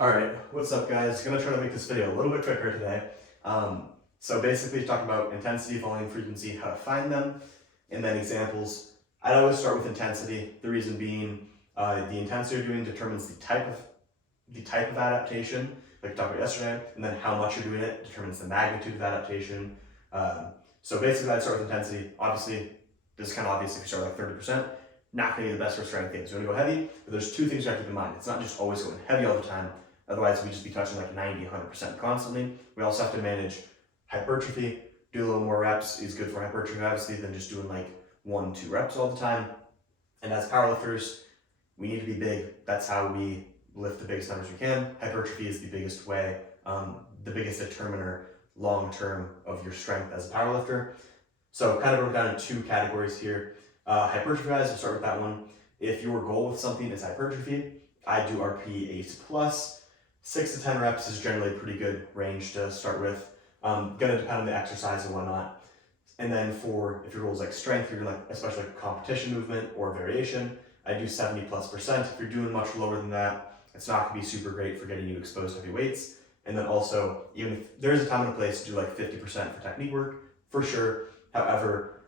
Alright, what's up guys? Gonna try to make this video a little bit quicker today. So basically talking about intensity, volume, frequency, how to find them, and then examples. I'd always start with intensity, the reason being the intensity you're doing determines the type of adaptation, like we talked about yesterday, and then how much you're doing it determines the magnitude of adaptation. So basically I'd start with intensity. Obviously, this is kind of obvious if you start like 30%, not gonna be the best for strength things. You're gonna go heavy, but there's two things you have to keep in mind. It's not just always going heavy all the time. Otherwise, we'd just be touching like 90, 100% constantly. We also have to manage hypertrophy. Do a little more reps is good for hypertrophy, obviously, than just doing like 1-2 reps all the time. And as powerlifters, we need to be big. That's how we lift the biggest numbers we can. Hypertrophy is the biggest way, the biggest determiner long-term of your strength as a powerlifter. So kind of broke down in two categories here. Hypertrophy guys, we'll start with that one. If your goal with something is hypertrophy, I do RP 8+. 6 to 10 reps is generally a pretty good range to start with. Gonna depend on the exercise and whatnot. And then if your goal is like strength, you're like, especially like competition movement or variation, I do 70+%. If you're doing much lower than that, it's not gonna be super great for getting you exposed to heavy weights. And then also, even if there's a time and a place to do like 50% for technique work, for sure. However,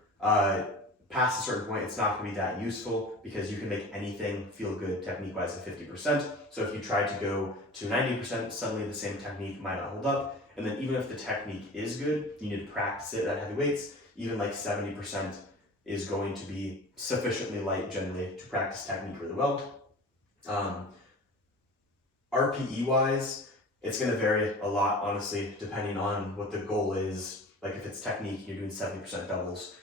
past a certain point, it's not going to be that useful because you can make anything feel good technique-wise at 50%. So if you try to go to 90%, suddenly the same technique might not hold up. And then even if the technique is good, you need to practice it at heavy weights. Even like 70% is going to be sufficiently light generally to practice technique really well. RPE-wise, it's going to vary a lot, honestly, depending on what the goal is. Like if it's technique, you're doing 70% doubles.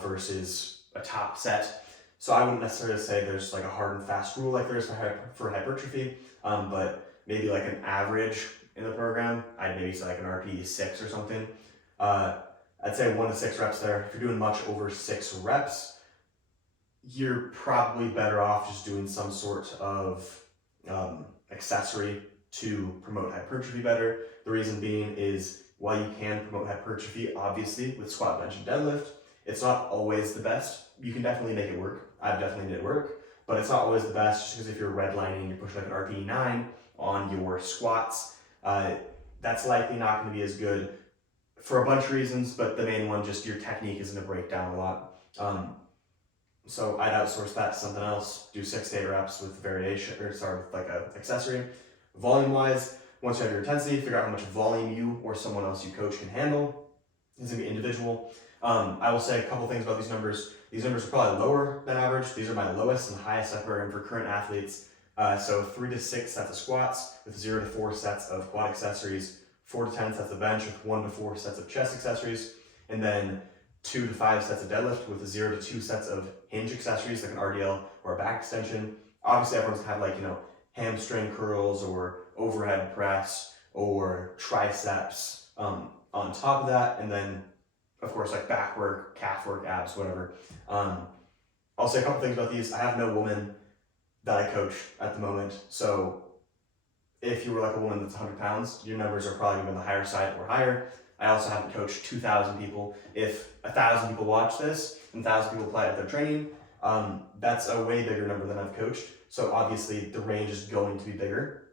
Versus a top set. So I wouldn't necessarily say there's like a hard and fast rule like there is for hypertrophy, but maybe like an average in the program, I'd maybe say like an RPE 6 or something. I'd say 1 to 6 reps there. If you're doing much over 6 reps, you're probably better off just doing some sort of accessory to promote hypertrophy better. The reason being is while you can promote hypertrophy, obviously, with squat, bench, and deadlift, it's not always the best. You can definitely make it work. I've definitely made it work, but it's not always the best just because if you're redlining and you're pushing like an RPE 9 on your squats, that's likely not going to be as good for a bunch of reasons, but the main one, just your technique is going to break down a lot. So I'd outsource that to something else, do 6 to 8 reps with variation, with like an accessory. Volume-wise, once you have your intensity, figure out how much volume you or someone else you coach can handle. It's going to be individual. I will say a couple things about these numbers. These numbers are probably lower than average. These are my lowest and highest I've program for current athletes. So 3 to 6 sets of squats with 0 to 4 sets of quad accessories, 4 to 10 sets of bench with 1 to 4 sets of chest accessories, and then 2 to 5 sets of deadlift with 0 to 2 sets of hinge accessories like an RDL or a back extension. Obviously everyone's gonna have like, hamstring curls or overhead press or triceps on top of that, and then of course, like back work, calf work, abs, whatever. I'll say a couple things about these. I have no woman that I coach at the moment. So if you were like a woman that's 100 pounds, your numbers are probably on the higher side or higher. I also haven't coached 2,000 people. If 1,000 people watch this and 1,000 people apply it to their training, that's a way bigger number than I've coached. So obviously the range is going to be bigger.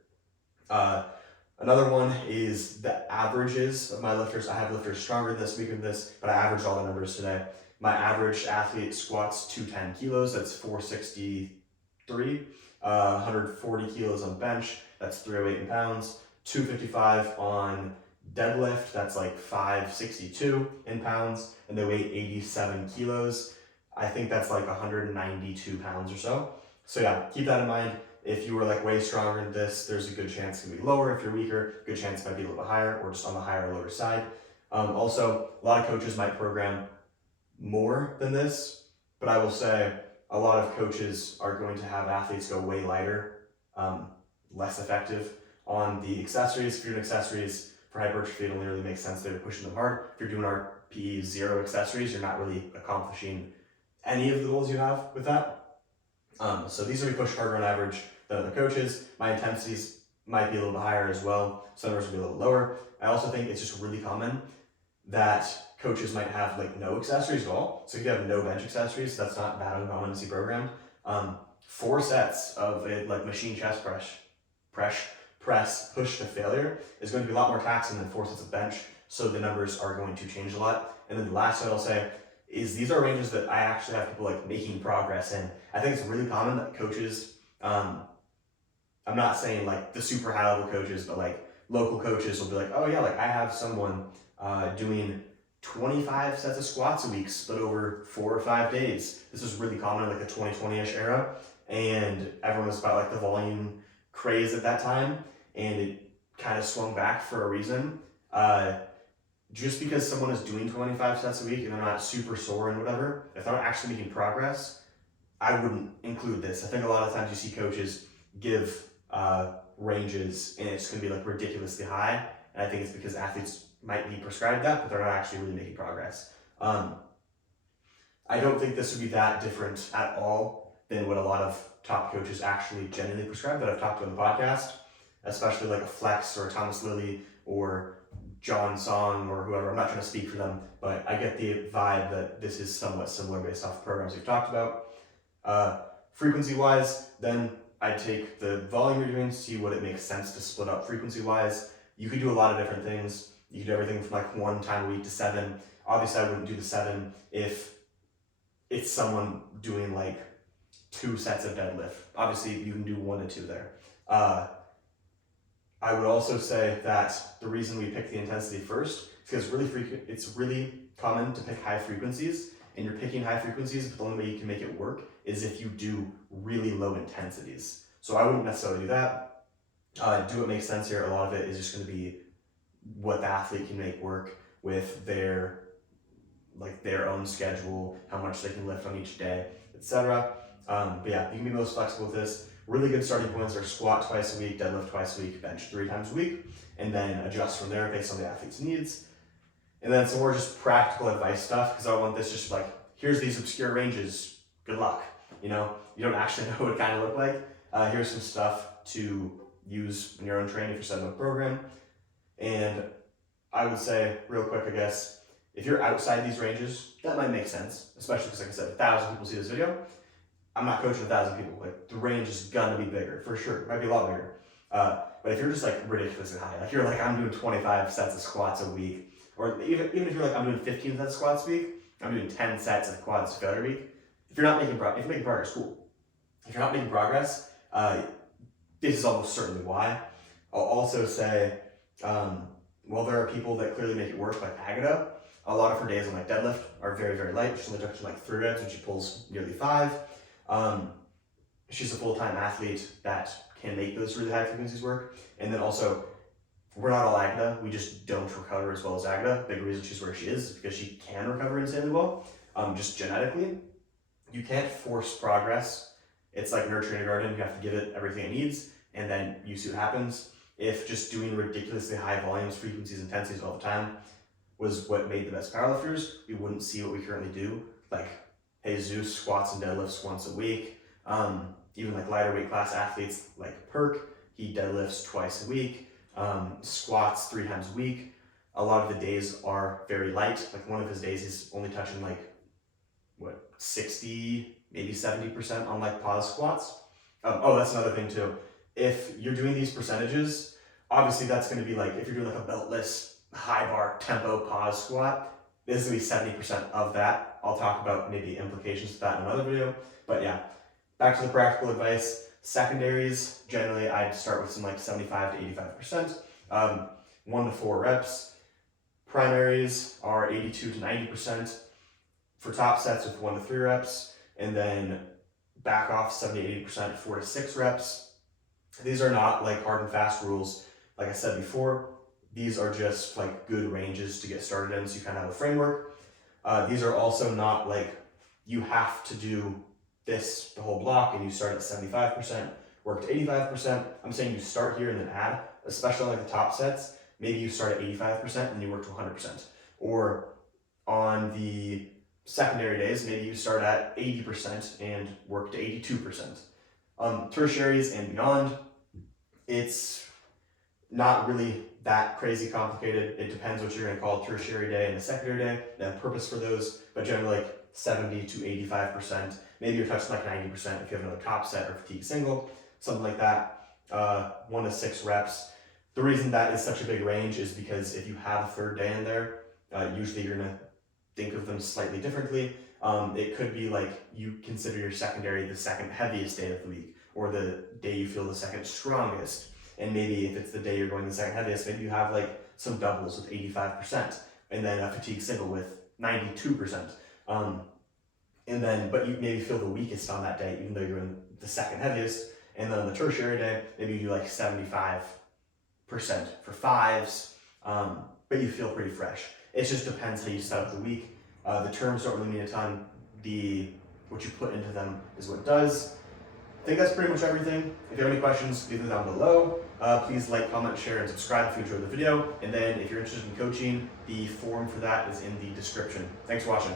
Another one is the averages of my lifters. I have lifters stronger this, weaker than this, but I averaged all the numbers today. My average athlete squats 210 kilos, that's 463. 140 kilos on bench, that's 308 in pounds. 255 on deadlift, that's like 562 in pounds, and they weigh 87 kilos. I think that's like 192 pounds or so. So yeah, keep that in mind. If you were like way stronger than this, there's a good chance it can be lower. If you're weaker, good chance it might be a little bit higher or just on the higher or lower side. Also, a lot of coaches might program more than this, but I will say a lot of coaches are going to have athletes go way lighter, less effective on the accessories. If you're doing accessories for hypertrophy, it only really makes sense that you're pushing them hard. If you're doing RPE 0 accessories, you're not really accomplishing any of the goals you have with that. So these are pushed harder on average than other coaches. My intensities might be a little bit higher as well. Some numbers will be a little lower. I also think it's just really common that coaches might have like no accessories at all. So if you have no bench accessories, that's not that uncommon to see programmed. 4 sets of like machine chest press press push to failure is going to be a lot more taxing than 4 sets of bench, so the numbers are going to change a lot. And then the last thing I'll say is these are ranges that I actually have people like making progress in. I think it's really common that coaches, I'm not saying like the super high level coaches, but like local coaches will be like, oh yeah, like I have someone doing 25 sets of squats a week split over 4 or 5 days. This was really common in like the 2020-ish era, and everyone was about like the volume craze at that time, and it kind of swung back for a reason. Just because someone is doing 25 sets a week and they're not super sore and whatever, if they're not actually making progress, I wouldn't include this. I think a lot of times you see coaches give ranges and it's going to be like ridiculously high, and I think it's because athletes might be prescribed that, but they're not actually really making progress. I don't think this would be that different at all than what a lot of top coaches actually genuinely prescribe that I've talked to on the podcast, especially like a Flex or a Thomas Lilly or John Song or whoever. I'm not trying to speak for them, but I get the vibe that this is somewhat similar based off the programs we've talked about. Frequency-wise, then I'd take the volume you're doing, see what it makes sense to split up frequency-wise. You could do a lot of different things. You could do everything from like 1 time a week to 7. Obviously, I wouldn't do the 7 if it's someone doing like 2 sets of deadlift. Obviously, you can do 1 to 2 there. I would also say that the reason we pick the intensity first is because it's really common to pick high frequencies, and you're picking high frequencies, but the only way you can make it work is if you do really low intensities. So I wouldn't necessarily do that. Do what makes sense here. A lot of it is just going to be what the athlete can make work with their own schedule, how much they can lift on each day, etc. But yeah, you can be most flexible with this. Really good starting points are squat twice a week, deadlift twice a week, bench 3 times a week, and then adjust from there based on the athlete's needs. And then some more just practical advice stuff, because I want this just like, here's these obscure ranges, good luck. You know, you don't actually know what it kind of look like. Here's some stuff to use in your own training if you're setting up a program. And I would say real quick, I guess, if you're outside these ranges, that might make sense, especially because like I said, 1,000 people see this video. I'm not coaching 1,000 people, like the range is gonna be bigger for sure. It might be a lot bigger. But if you're just like ridiculously high, like you're like, I'm doing 25 sets of squats a week, or even if you're like, I'm doing 15 sets of squats a week, I'm doing 10 sets of quads failure a week. If you're not making progress, if you're making progress, cool. If you're not making progress, this is almost certainly why. I'll also say, well, there are people that clearly make it work, like Agata. A lot of her days on like deadlift are very, very light. She's only touching like 3 reps and she pulls nearly 5. She's a full-time athlete that can make those really high frequencies work. And then also, we're not all Agata. We just don't recover as well as Agata. Big reason she's where she is because she can recover insanely well, just genetically. You can't force progress. It's like nurturing a garden. You have to give it everything it needs, and then you see what happens. If just doing ridiculously high volumes, frequencies, intensities all the time was what made the best powerlifters, we wouldn't see what we currently do. Like Jesus squats and deadlifts once a week. Even like lighter weight class athletes like Perk, he deadlifts twice a week, squats 3 times a week. A lot of the days are very light. Like one of his days he's only touching like 60, maybe 70% on like pause squats. Oh, that's another thing too. If you're doing these percentages, obviously that's going to be like, if you're doing like a beltless high bar tempo pause squat, this is going to be 70% of that. I'll talk about maybe implications of that in another video. But yeah, back to the practical advice. Secondaries, generally I'd start with some like 75 to 85%, 1 to 4 reps. Primaries are 82 to 90% for top sets with 1 to 3 reps, and then back off 70 to 80%, 4 to 6 reps. These are not like hard and fast rules. Like I said before, these are just like good ranges to get started in, so you kind of have a framework. These are also not like you have to do this the whole block and you start at 75%, work to 85%. I'm saying you start here and then add, especially like the top sets. Maybe you start at 85% and you work to 100%. Or on the secondary days, maybe you start at 80% and work to 82%. Tertiaries and beyond, it's not really that crazy complicated. It depends what you're going to call a tertiary day and a secondary day, the purpose for those, but generally like 70 to 85%. Maybe you're touching like 90% if you have another top set or fatigue single, something like that. 1 to 6 reps. The reason that is such a big range is because if you have a third day in there, usually you're gonna think of them slightly differently. It could be like you consider your secondary the second heaviest day of the week, or the day you feel the second strongest. And maybe if it's the day you're going the second heaviest, maybe you have like some doubles with 85%, and then a fatigue single with 92%. And then, but you maybe feel the weakest on that day, even though you're in the second heaviest. And then on the tertiary day, maybe you do like 75% for fives, but you feel pretty fresh. It just depends how you set up the week. The terms don't really mean a ton. What you put into them is what does. I think that's pretty much everything. If you have any questions, leave them down below. Please like, comment, share, and subscribe if you enjoyed the video. And then if you're interested in coaching, the form for that is in the description. Thanks for watching.